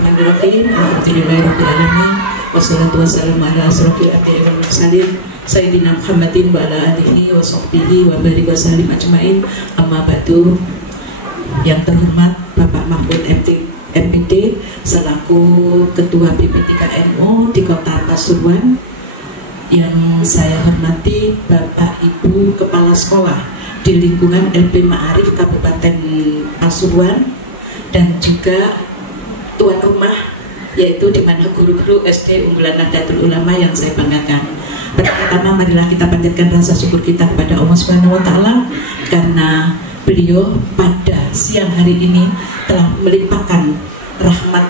Bismillahirrahmanirrahim. Alhamdulillahirrahmanirrahim. Wassalatu wassalamu ala asrofil anbiya'i wal mursalin Sayyidina Muhammadin wa ala alihi wa sahbihi wa barik wa sallim ajmain. Amma ba'du. Yang terhormat Bapak Mahfud MPD selaku Ketua PP3NU di Kota Pasuruan, yang saya hormati Bapak Ibu Kepala Sekolah di lingkungan LP Ma'arif Kabupaten Pasuruan, dan juga tuan rumah, yaitu di mana guru-guru SD Unggulan Nahdlatul Ulama yang saya banggakan. Pertama, marilah kita panjatkan rasa syukur kita kepada Allah Subhanahu wa Ta'ala karena beliau pada siang hari ini telah melimpahkan rahmat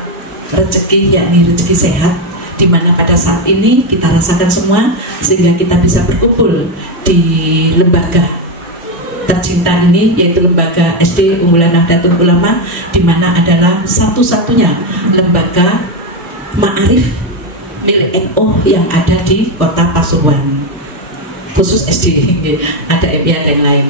rezeki, yakni rezeki sehat, di mana pada saat ini kita rasakan semua, sehingga kita bisa berkumpul di lembaga tercinta ini, yaitu lembaga SD Unggulan Nahdlatul Ulama, di mana adalah satu-satunya lembaga ma'arif milik NU yang ada di Kota Pasuruan, khusus SD. Ada MIA dan lain.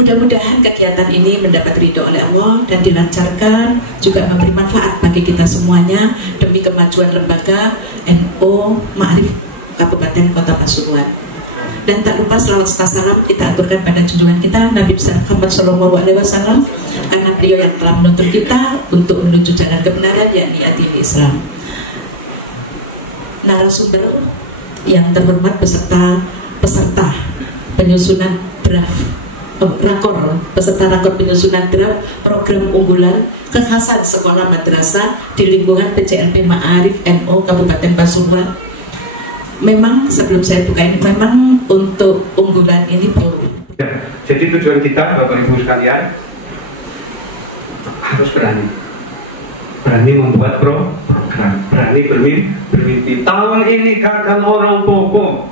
Mudah-mudahan kegiatan ini mendapat ridho oleh Allah dan dilancarkan, juga memberi manfaat bagi kita semuanya demi kemajuan lembaga NU Ma'arif Kabupaten Kota Pasuruan. Dan tak lupa selawat serta salam kita aturkan pada junjungan kita Nabi besar Muhammad SAW, karena beliau yang telah menuntun kita untuk menuju jalan kebenaran, yakni agama Islam. Narasumber yang terhormat beserta peserta penyusunan draft peserta rakor penyusunan draft program unggulan kekhasan sekolah madrasah di lingkungan PCLP Ma'arif NU Kabupaten Pasuruan. Memang sebelum saya buka ini, memang untuk unggulan ini perlu. Ya, jadi tujuan kita, Bapak Ibu sekalian, harus berani membuat program, berani bermimpi. Tahun ini gagal orang pokok,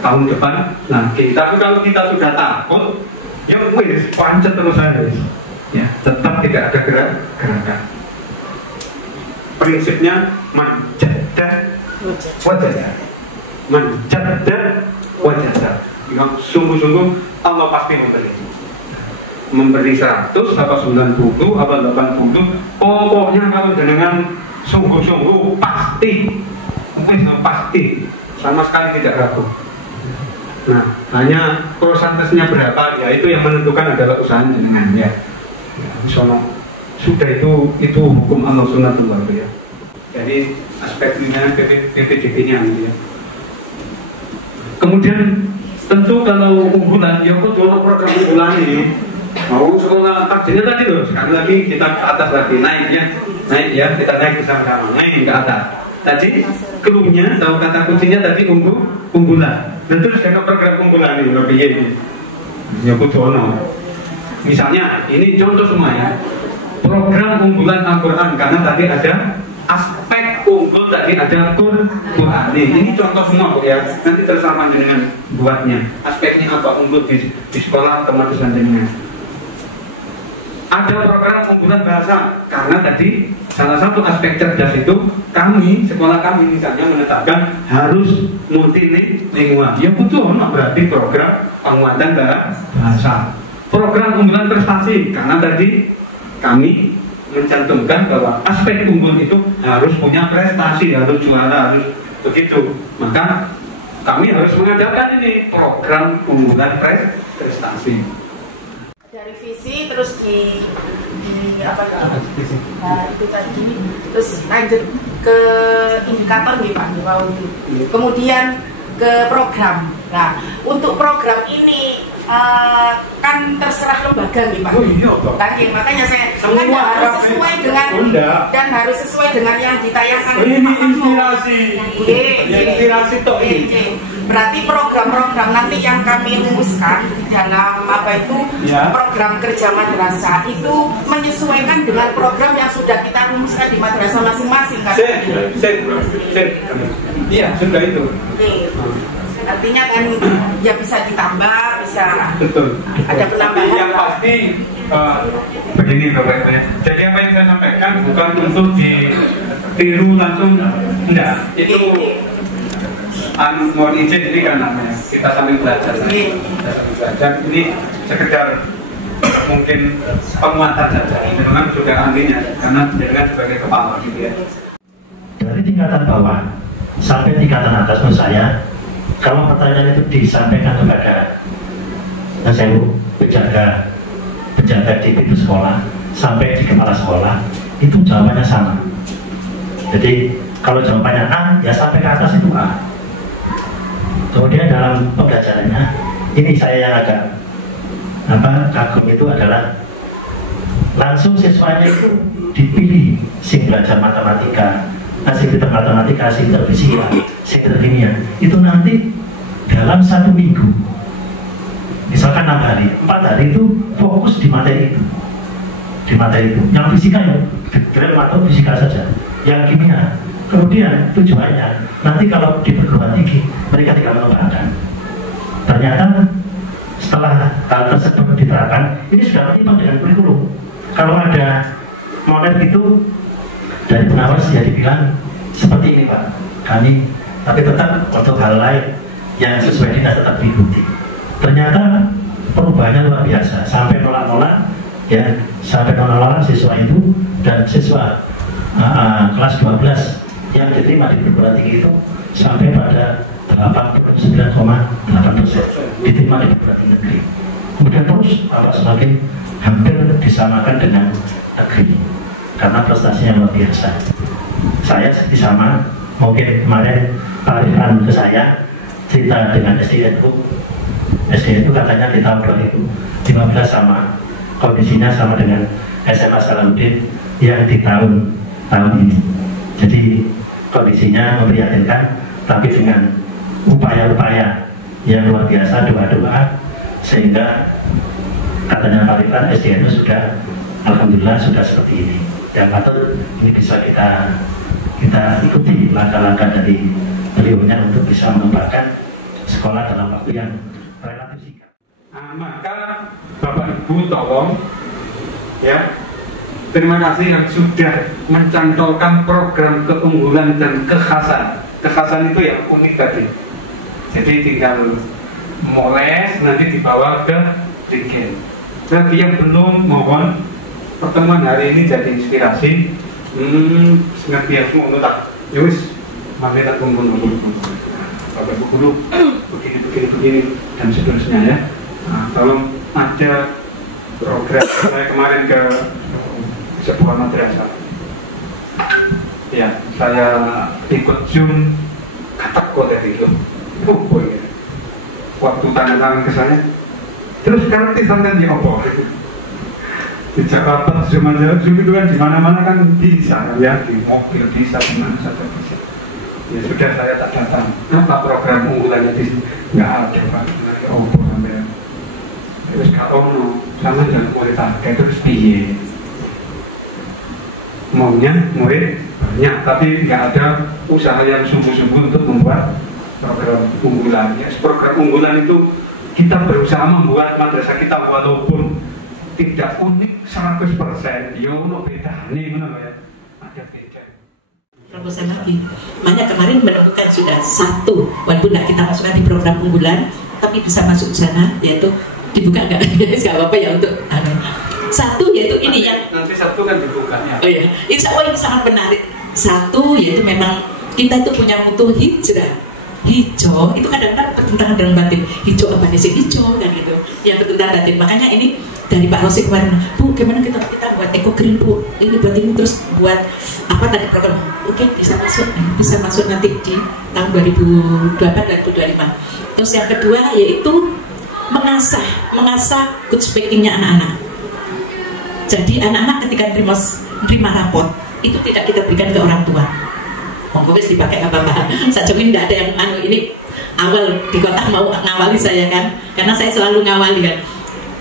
tahun depan nanti. Tapi kalau kita sudah takut, ya wis pancet terus saja. Ya, tetap tidak ada gerakan. Prinsipnya manjadah wajah. Menjadah wajah. Sungguh-sungguh Allah pasti memberi 100 apa 90 apa 80. Pokoknya kalau jenengan sungguh-sungguh pasti sama sekali tidak ragu. Nah, hanya prosentasenya berapa, ya itu yang menentukan adalah usaha jenengan, ya. Sudah itu hukum Allah sunnatullah, ya. Jadi aspeknya PPDB-nya ya. Kemudian tentu kalau unggulan, ya kok kalau program unggulan ini mau sekolah takdirnya tadi loh, sekali lagi kita ke atas lagi, naik ya, kita naik bersama-sama, naik ke atas. Tadi cluenya atau kata kuncinya tadi unggulan. Dan terus ada program unggulan ini lebih ini. Ya kudono. Misalnya ini contoh semua ya. Program unggulan Al-Qur'an, karena tadi ada aspek unggul, tadi ada Qur'an. Ini contoh semua ya. Nanti tersama dengan buatnya. Aspeknya apa unggul di sekolah teman-teman dengan. Ada program unggulan bahasa, karena tadi salah satu aspek cerdas itu sekolah kami misalnya menetapkan harus multilingual. Ya betul, berarti program penguatan bahasa. Program unggulan prestasi, karena tadi kami mencantumkan bahwa aspek unggul itu harus punya prestasi, harus juara, harus begitu. Maka kami harus mengadakan ini program unggulan prestasi. Dari visi terus di apa itu tadi, terus lanjut ke indikator nih Pak, kemudian ke program. Nah, untuk program ini kan terserah lembaga nih Pak. Oh iya Pak. Tadi makanya saya kan harus sesuai dengan dan harus sesuai dengan yang ditayangkan. Oh, ini inspirasi. Inspirasi toh ini. Berarti program-program nanti yang kami rumuskan dalam program kerja madrasah itu menyesuaikan dengan program yang sudah kita rumuskan di madrasah masing-masing kan? Iya, sudah itu. Artinya kan ya bisa ditambah, bisa betul. Ada penambahan. Yang pasti begini Bapak Ibu. Jadi apa yang saya sampaikan bukan untuk ditiru langsung, enggak. Itu mohon izin, ini kan namanya kita sambil belajar. Ini sekedar mungkin penguatan saja, dengan juga ahlinya, karena jenengan sebagai kepala gitu ya. Dari tingkatan bawah sampai tingkatan atas menurut saya, kalau pertanyaan itu disampaikan kepada penjaga di pintu sekolah sampai di kepala sekolah, itu jawabannya sama. Jadi kalau jawabannya A, ya sampai ke atas itu A. Kemudian dalam pembelajarannya, ini saya yang agak kagum itu adalah langsung siswanya itu dipilih sing belajar matematika, sing pinter matematika, sing pinter fisika, sing pinter kimia. Itu nanti dalam 1 minggu, misalkan 6 hari, 4 hari itu fokus di materi itu. Di materi itu. Yang fisika ya, kira atau fisika saja. Yang kimia. Kemudian tujuannya nanti kalau di perguruan tinggi mereka tidak mengembangkan. Ternyata setelah hal tersebut diterapkan, ini sudah menyimpang dengan kurikulum. Kalau ada momen itu dari pengawas ya dibilang seperti ini Pak, kami tapi tetap untuk hal lain yang sesuai dinas tetap diikuti. Ternyata perubahannya luar biasa, sampai nolak-nolak ya, sampai nolak-nolak siswa itu, dan siswa kelas 12 yang diterima di perguruan tinggi itu sampai pada 89,8% diterima di perguruan tinggi negeri. Kemudian terus semakin hampir disamakan dengan negeri karena prestasinya luar biasa. Saya seperti sama, mungkin kemarin Pak Rifan ke saya cerita dengan SDNU katanya di tahun 2015 sama, kondisinya sama dengan SMA Salahuddin yang di tahun ini. Jadi kondisinya memprihatinkan, tapi dengan upaya-upaya yang luar biasa, doa-doa, sehingga katanya Pak Rifan SDNU sudah alhamdulillah sudah seperti ini. Dan patut ini bisa kita ikuti langkah-langkah dari beliaunya untuk bisa mengembangkan sekolah dalam waktu yang relatif singkat. Maka Bapak Ibu tolong ya, terima kasih yang sudah mencantolkan program keunggulan dan kekhasan. Kekhasan itu yang unik tadi. Jadi tinggal moles nanti dibawa ke LinkedIn. Bagi yang belum, mohon pertemuan hari ini jadi inspirasi. Ngerti ya semua tak. Yus, mari tak kumpul. Bapak Ibu guru begini dan seterusnya ya. Nah, tolong ada program saya kemarin ke sebuah madrasah. Ya, saya ikut Zoom katak kok tadi itu. Boy. Waktu tanya ke saya, terus ngerti sampai di opo. Di Jakarta Zoom itu kan di mana-mana kan bisa ya, di mobil bisa, di mana saja bisa. Ya sudah, saya tak datang. Apa program unggulannya di sini? Nggak ada Pak. Opo sampai. Terus kalau sama jangan murid target terus piye? Maunya murid banyak, tapi nggak ada usaha yang sungguh-sungguh untuk membuat program unggulan. Ya, program unggulan itu kita berusaha membuat madrasah kita walaupun tidak unik 100%. Yo, no beda nih, mana ya? Ada beda. Terobosan lagi. Makanya kemarin menemukan sudah 1, walaupun tidak kita masukkan di program unggulan, tapi bisa masuk ke sana, yaitu dibuka nggak? Nggak apa-apa ya untuk 1 yaitu ini yang nanti 1 kan dibuka ya. Oh ya, insya Allah ini sangat menarik. 1 yaitu memang kita itu punya mutu hijrah. Hijau itu kadang-kadang bertentangan dengan batin. Hijau apa sih hijau dan gitu. Yang bertentangan batin. Makanya ini dari Pak Rosi kemarin, Bu, gimana kita buat eco green Bu? Ini buat ini terus buat apa tadi program? Oke, bisa masuk nanti di tahun 2024 dan 2025. Terus yang kedua yaitu mengasah good speaking-nya anak-anak. Jadi anak-anak ketika terima raport itu tidak kita berikan ke orang tua. Monggo dipakai apa-apa. Saya jamin tidak ada yang ini awal di kota mau ngawali saya kan, karena saya selalu ngawali kan.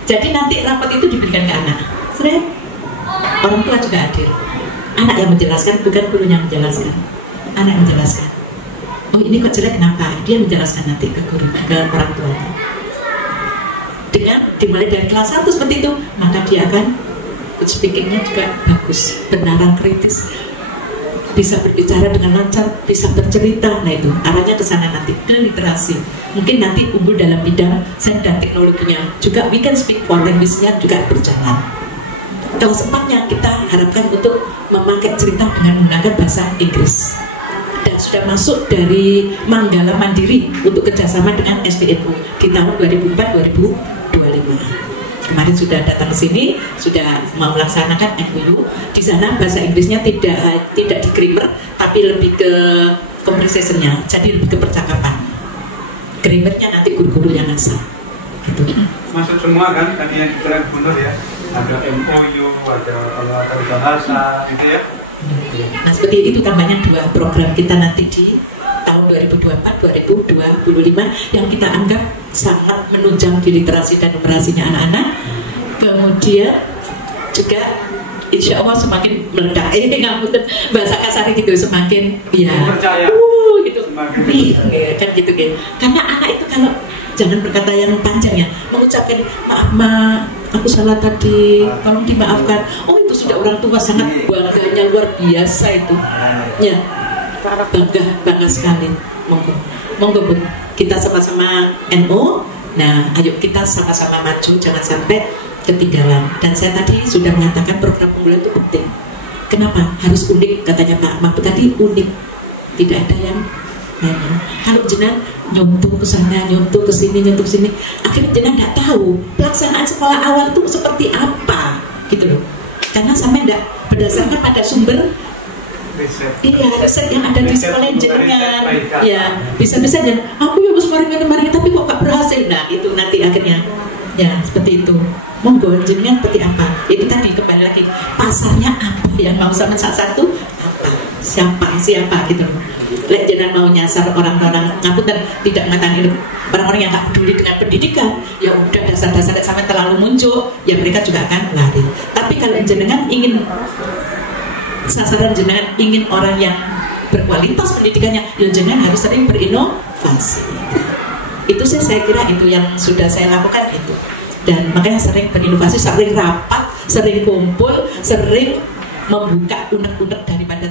Jadi nanti raport itu diberikan ke anak. Sudah, orang tua juga hadir. Anak yang menjelaskan, bukan gurunya menjelaskan. Anak yang menjelaskan. Oh ini kok jelek kenapa? Dia menjelaskan nanti ke guru, ke orang tuanya. Dengan dimulai dari kelas 1 seperti itu, maka dia akan speakingnya juga bagus, benaran kritis. bisa berbicara dengan lancar, bisa bercerita. Nah itu arahnya ke sana nanti, ke literasi. Mungkin nanti unggul dalam bidang sains dan teknologinya. Juga we can speak foreign language-nya juga berjalan. Kalau sempatnya kita harapkan untuk memakai cerita dengan menggunakan bahasa Inggris. Dan sudah masuk dari Manggala Mandiri untuk kerjasama dengan SDNU di tahun 2004-2025. Kemarin sudah datang ke sini, sudah mau melaksanakan MOU. Di sana bahasa Inggrisnya tidak di grammar, tapi lebih ke conversation-nya, jadi lebih ke percakapan. Grammarnya nanti guru-guru yang ngasah. Gitu. Masuk semua kan, tadi yang kita benar ya. Ada MOU, ada bahasa, gitu ya. Nah seperti itu tambahnya 2 program kita nanti di tahun 2024-2025 yang kita anggap sangat menunjang di literasi dan numerasinya anak-anak. Kemudian juga insya Allah semakin meledak, bahasa kasar gitu, semakin ya gitu, kan gitu kan. Karena anak itu kalau jangan berkata yang panjang ya, mengucapkan maaf ma, aku salah tadi, tolong dimaafkan. Oh itu sudah orang tua sangat bangganya luar biasa itu, ya. Bangga sekali. Monggo Bu, kita sama-sama NU. Nah, ayo kita sama-sama maju, jangan sampai ketinggalan. Dan saya tadi sudah mengatakan program unggulan itu penting. Kenapa? Harus unik, katanya Pak Mahfud tadi, unik. Tidak ada yang lain. Kalau jenengan nyontoh ke sana, nyontoh ke sini, akhirnya jenengan tidak tahu pelaksanaan sekolah awal itu seperti apa, gitu loh. Karena sampai tidak berdasarkan pada sumber riset yang ada di sekolah jenengan. Ya, bisa-bisa aja aku ya harus kemarin tapi kok gak berhasil. Nah, itu nanti akhirnya ya seperti itu. Monggo jenengan seperti apa? Itu tadi kembali lagi pasarnya apa yang mau sama satu apa? Siapa gitu. Lek jenengan mau nyasar orang-orang ngapunten tidak mengatakan orang-orang yang gak peduli dengan pendidikan, ya udah dasar-dasar sampai terlalu muncul, ya mereka juga akan lari. Tapi kalau jenengan ingin sasaran jenengan ingin orang yang berkualitas pendidikannya, ya jenengan harus sering berinovasi. Itu saya kira itu yang sudah saya lakukan itu. Dan makanya sering berinovasi, sering rapat, sering kumpul, sering membuka unek-unek daripada